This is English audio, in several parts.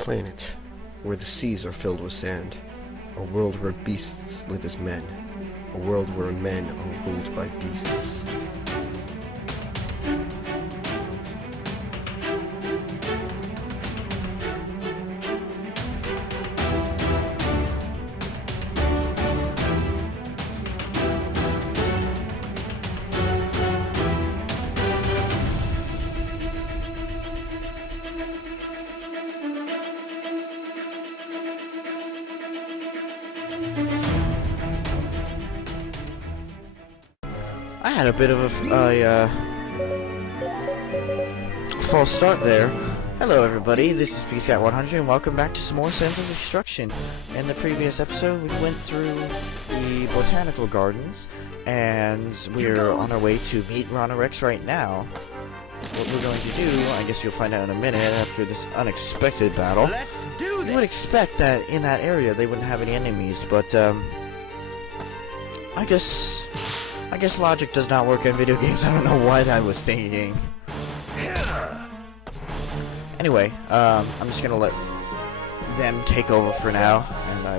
planet where the seas are filled with sand. A world where beasts live as men. A world where men are ruled by beasts. I had a bit of a false start there. Hello everybody, this is ep.19 and welcome back to some more Sands of Destruction. In the previous episode we went through the botanical gardens and we're on our way to meet Rex right now. What we're going to do, I guess you'll find out in a minute after this unexpected battle. Let's do this. You would expect that in that area they wouldn't have any enemies, but I guess logic does not work in video games. I don't know what I was thinking. Anyway, I'm just gonna let them take over for now, and I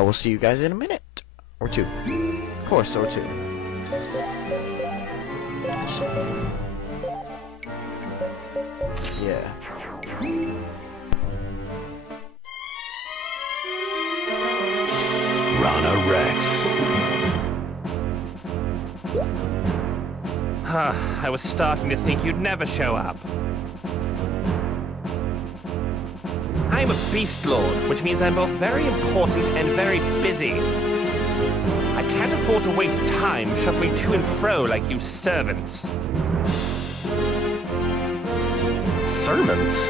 will see you guys in a minute or two. Of course, or two. Yeah. Rex. I was starting to think you'd never show up. I'm a Beast Lord, which means I'm both very important and very busy. I can't afford to waste time shuffling to and fro like you servants. Servants?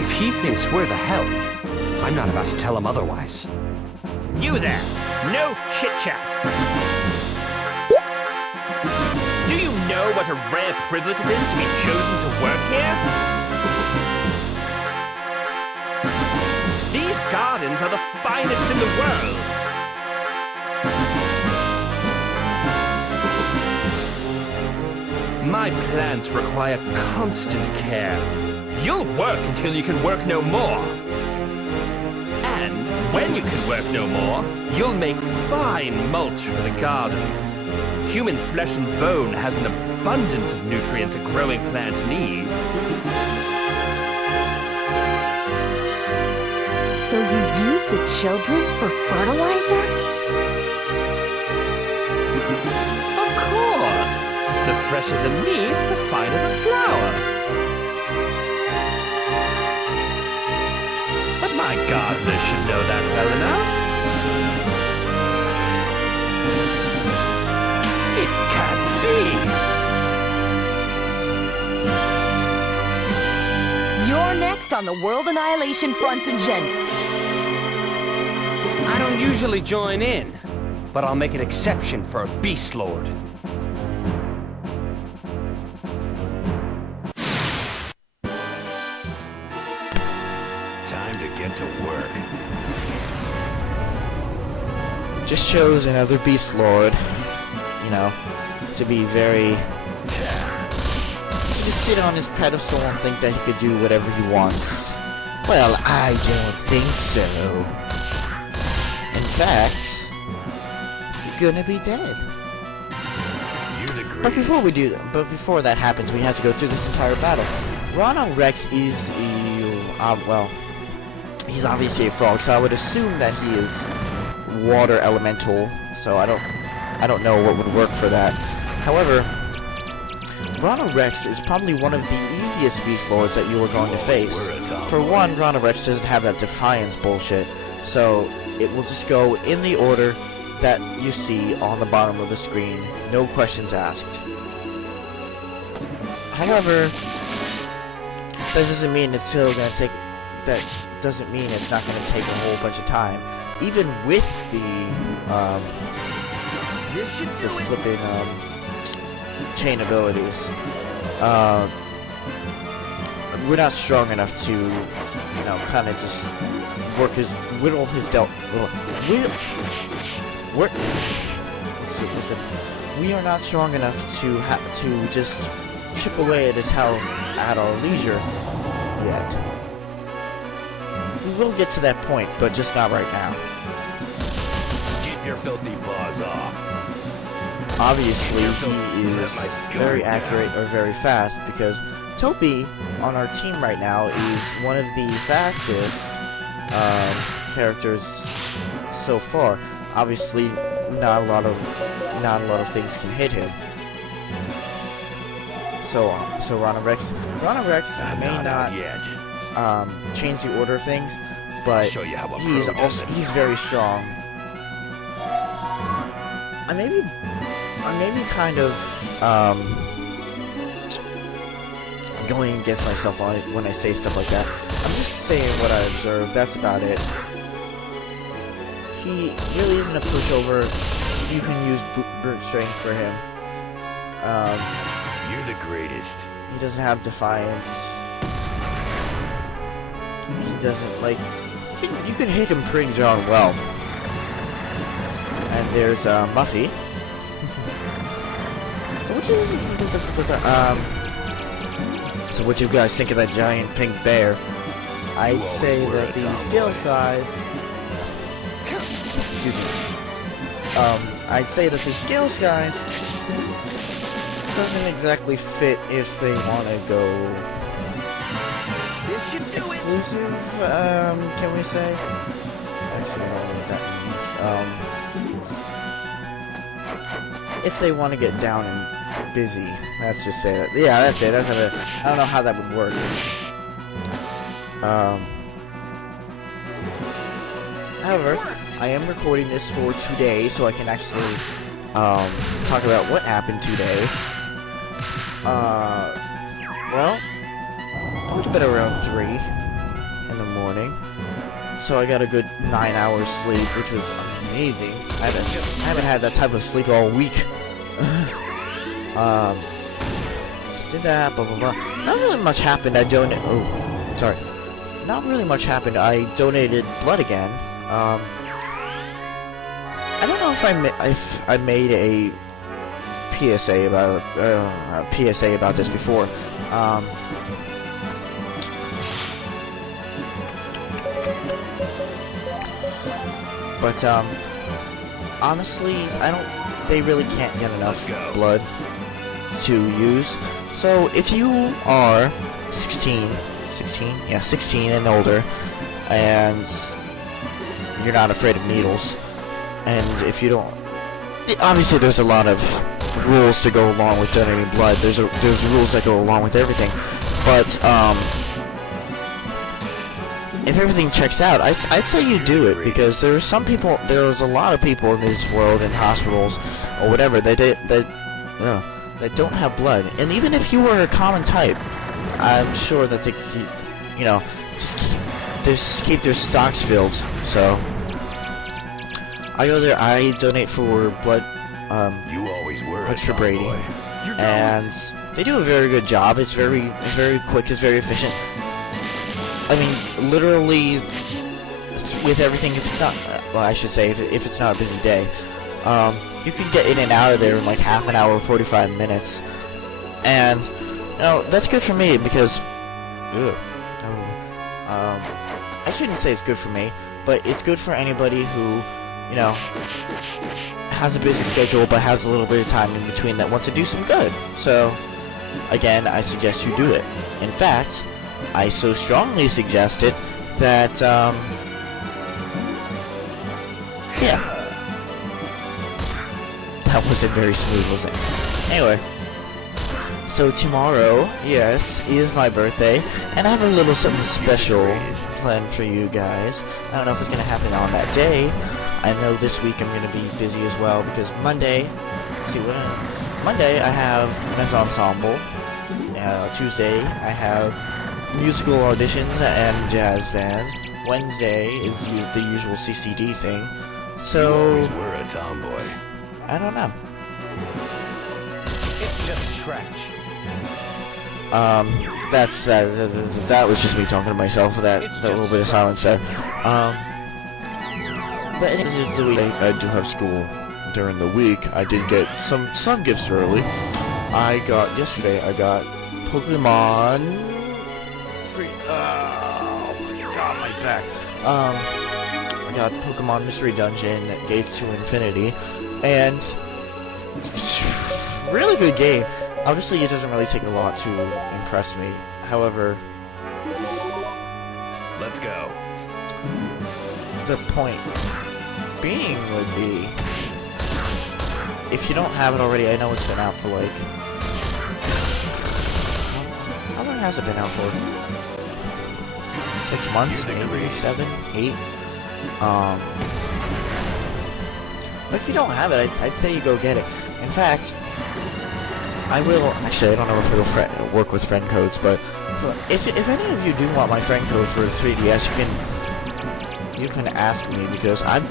If he thinks we're the help, I'm not about to tell him otherwise. You there! No chit-chat! Do you know what a rare privilege it is to be chosen to work here? These gardens are the finest in the world! My plants require constant care. You'll work until you can work no more. And when you can work no more, you'll make fine mulch for the garden. Human flesh and bone has an abundance of nutrients a growing plant needs. So you use the children for fertilizer? Of course! The fresher the meat, the finer the flour. But my gardeners should know that well enough. It can't be. You're next on the World Annihilation Front's agenda. I don't usually join in, but I'll make an exception for a Beast Lord. Time to get to work. Just chose another Beast Lord, you know, to be very... to just sit on his pedestal and think that he could do whatever he wants. Well, I don't think so. In fact, he's gonna be dead. But before that happens, we have to go through this entire battle. Rex is well, he's obviously a frog, so I would assume that he is water elemental, so I don't know what would work for that. However, Rex is probably one of the easiest Beast Lords that you are going to face. For one, Rex doesn't have that Defiance bullshit, so it will just go in the order that you see on the bottom of the screen, no questions asked. However, that doesn't mean it's still gonna take. That doesn't mean it's not gonna take a whole bunch of time. Even with the flipping chain abilities, we're not strong enough to, you know, kind of just whittle his listen, we are not strong enough to just chip away at his health at our leisure. yet. We will get to that point, but just not right now. Keep your filthy paws off. Obviously, he is very accurate or very fast because Topi on our team right now is one of the fastest characters so far. Obviously, not a lot of things can hit him. So Ron and Rex may not change the order of things, but he's very strong. I maybe kind of going against myself when I say stuff like that. I'm just saying what I observed. That's about it. He really isn't a pushover. You can use brute strength for him. You're the greatest. He doesn't have defiance. He doesn't like. You can hit him pretty darn well. And there's Muffy. So what you guys think of that giant pink bear? I'd say that the scale size. Excuse me. I'd say that the scale size doesn't exactly fit if they want to go exclusive. Can we say? Actually, I don't know what that means. If they want to get down and busy, let's just say that. Yeah, that's it. I don't know how that would work. However, I am recording this for today, so I can actually talk about what happened today. Well, I went to bed around 3 in the morning, so I got a good 9 hours sleep, which was amazing. I haven't had that type of sleep all week. Did that, blah blah blah. Not really much happened. Not really much happened. I donated blood again. I don't know if I made a PSA about this before. But honestly, they really can't get enough blood to use. So if you are 16 and older, and you're not afraid of needles, and if you don't, obviously there's a lot of rules to go along with donating blood. There's rules that go along with everything, but if everything checks out, I'd say you do it, because there's a lot of people in this world, in hospitals or whatever, that don't have blood. And even if you were a common type, I'm sure that they keep, just keep their stocks filled. So I go there, I donate for blood. You always were blood for Brady, and they do a very good job. It's very quick. It's very efficient. I mean, literally, with everything, if it's not, well, I should say, if it's not a busy day, you can get in and out of there in like half an hour, 45 minutes, and, that's good for me, because, I shouldn't say it's good for me, but it's good for anybody who, has a busy schedule, but has a little bit of time in between that wants to do some good. So, again, I suggest you do it. In fact, I so strongly suggest it that, yeah. That wasn't very smooth, was it? Anyway. So tomorrow, yes, is my birthday, and I have a little something special planned for you guys. I don't know if it's going to happen on that day. I know this week I'm going to be busy as well, because Monday, Monday I have men's ensemble. Tuesday I have musical auditions and jazz band. Wednesday is the usual CCD thing. So, you always were a tomboy. I don't know. It's just scratch. That was just me talking to myself. That little bit of silence there. But anyways, this is the week I do have school during the week. I did get some gifts early. Yesterday I got Pokemon Creed. Oh my god, my back. I got Pokemon Mystery Dungeon, Gates to Infinity, and really good game. Obviously, it doesn't really take a lot to impress me. However, Let's go. the point being would be, if you don't have it already, I know it's been out for like, how long has it been out for? 6 months, maybe 7, 8. But if you don't have it, I'd say you go get it. In fact, I will. Actually, I don't know if it'll work with friend codes, but if any of you do want my friend code for 3DS, you can ask me, because I'd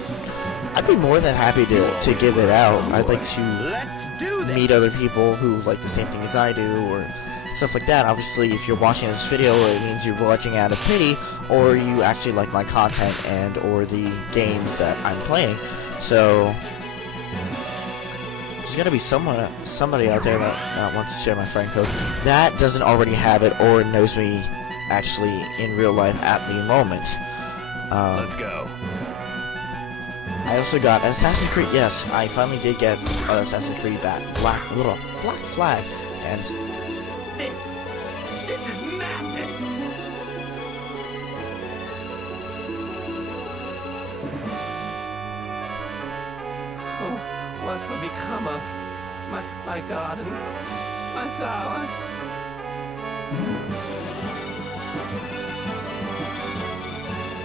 be more than happy to give it out. I'd like to Let's do this. meet other people who like the same thing as I do, or stuff like that. Obviously, if you're watching this video, it means you're watching out of pity, or you actually like my content and or the games that I'm playing. So there's gotta be somebody out there that wants to share my friend code that doesn't already have it or knows me actually in real life at the moment. Let's go. I also got Assassin's Creed. Yes, I finally did get Assassin's Creed Black Flag, and This is madness. Oh, what will become of my garden, my flowers?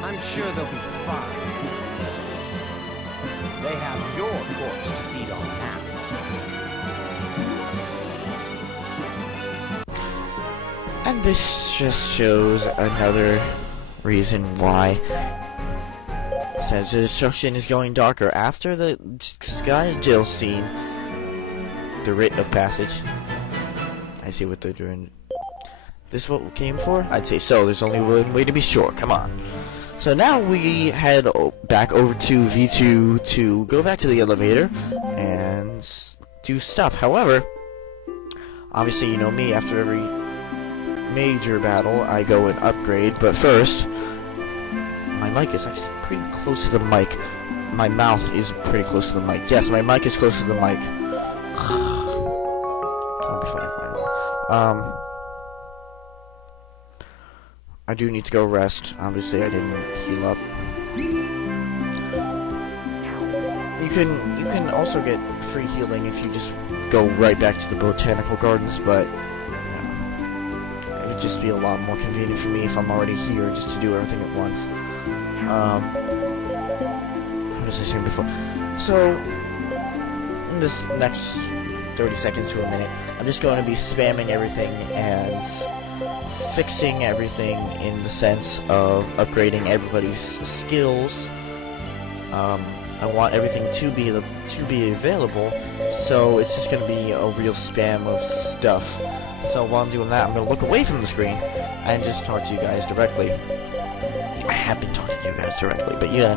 I'm sure they'll be fine. They have your corpse to feed on now. And this just shows another reason why, since the destruction is going darker after the Sky Jill scene, the rite of passage. I see what they're doing. This is what we came for? I'd say so. There's only one way to be sure. Come on. So now we head back over to V2 to go back to the elevator and do stuff. However, obviously you know me, after every major battle I go and upgrade, but first, my mic is actually pretty close to the mic. My mouth is pretty close to the mic. Yes, my mic is close to the mic. That'll be funny. I do need to go rest. Obviously, I didn't heal up. You can also get free healing if you just go right back to the botanical gardens, but you know, it would just be a lot more convenient for me if I'm already here, just to do everything at once. What was I saying before? So, in this next 30 seconds to a minute, I'm just going to be spamming everything and fixing everything in the sense of upgrading everybody's skills. I want everything to be available, so it's just going to be a real spam of stuff. So while I'm doing that, I'm going to look away from the screen and just talk to you guys directly. I have been talking to you guys directly, but yeah.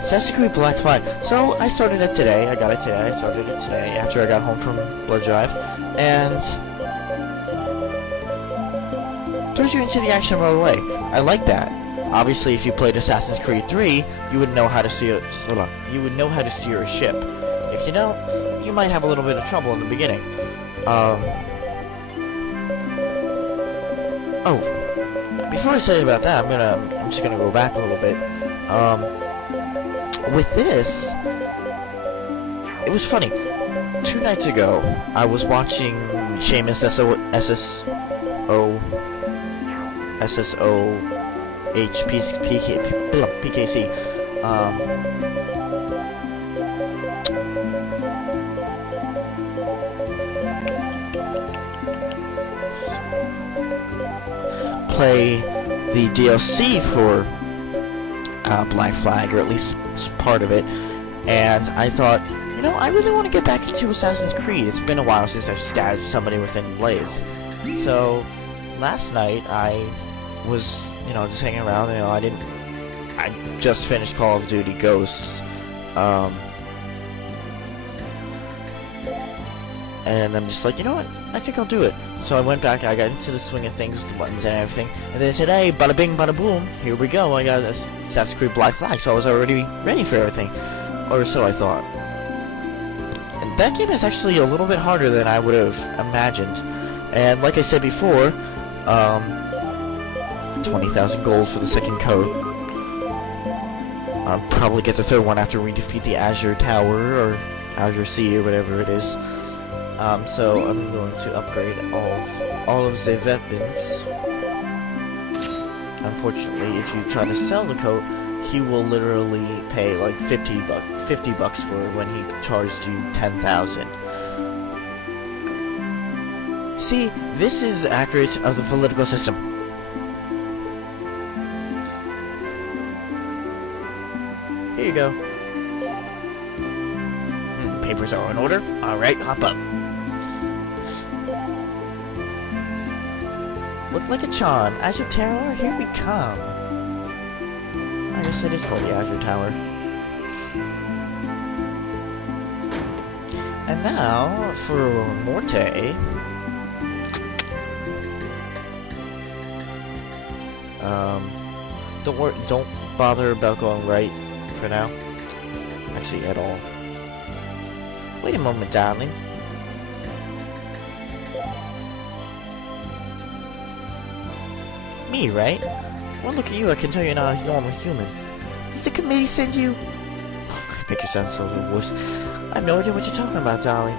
Assassin's Creed Black Flag. So I started it today. I got it today. I started it today after I got home from Blood Drive, and throws you into the action right away. I like that. Obviously, if you played Assassin's Creed 3, you would know how to steer. You would know how to steer a ship. If you don't, you might have a little bit of trouble in the beginning. Oh, before I say about that, I'm just gonna go back a little bit. With this, it was funny. 2 nights ago, I was watching Seamus PKC. Play the DLC for Black Flag, or at least part of it, and I thought, you know, I really want to get back into Assassin's Creed. It's been a while since I've stabbed somebody within blades. So last night I was, you know, just hanging around. You know, I just finished Call of Duty Ghosts, And I'm just like, you know what? I think I'll do it. So I went back, I got into the swing of things with the buttons and everything. And then today, bada bing, bada boom, here we go. I got Assassin's Creed Black Flag, so I was already ready for everything. Or so I thought. And that game is actually a little bit harder than I would have imagined. And like I said before, 20,000 gold for the second coat. I'll probably get the third one after we defeat the Azure Tower, or Azure Sea, or whatever it is. So I'm going to upgrade all of the weapons. Unfortunately, if you try to sell the coat, he will literally pay like 50 bucks for it when he charged you 10,000. See, this is accurate of the political system. Here you go. Papers are in order. Alright, hop up. Looked like a charm. Azure Tower, here we come. I guess it is called the Azure Tower. And now, for Morte. Don't bother about going right for now. Actually, at all. Wait a moment, darling. Me, right? Well, look at you. I can tell you're not a normal human. Did the committee send you? Make you sound so wuss. I have no idea what you're talking about, darling.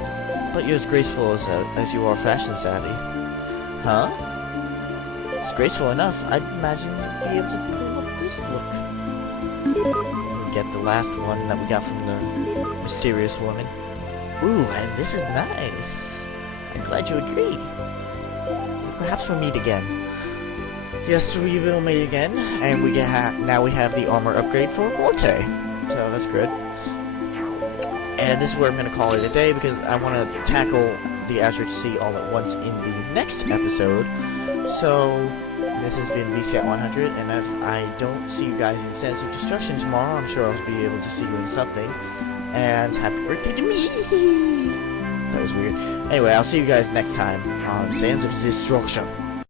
But you're as graceful as you are fashion savvy. Huh? It's graceful enough. I'd imagine you'd be able to pull up this look. Get the last one that we got from the mysterious woman. Ooh, and this is nice. I'm glad you agree. Perhaps we'll meet again. Yes, we will meet again, and now we have the armor upgrade for Morte. So that's good. And this is where I'm going to call it a day, because I want to tackle the Azure Sea all at once in the next episode. So, this has been VScat100, and if I don't see you guys in Sands of Destruction tomorrow, I'm sure I'll be able to see you in something. And happy birthday to me! That was weird. Anyway, I'll see you guys next time on Sands of Destruction.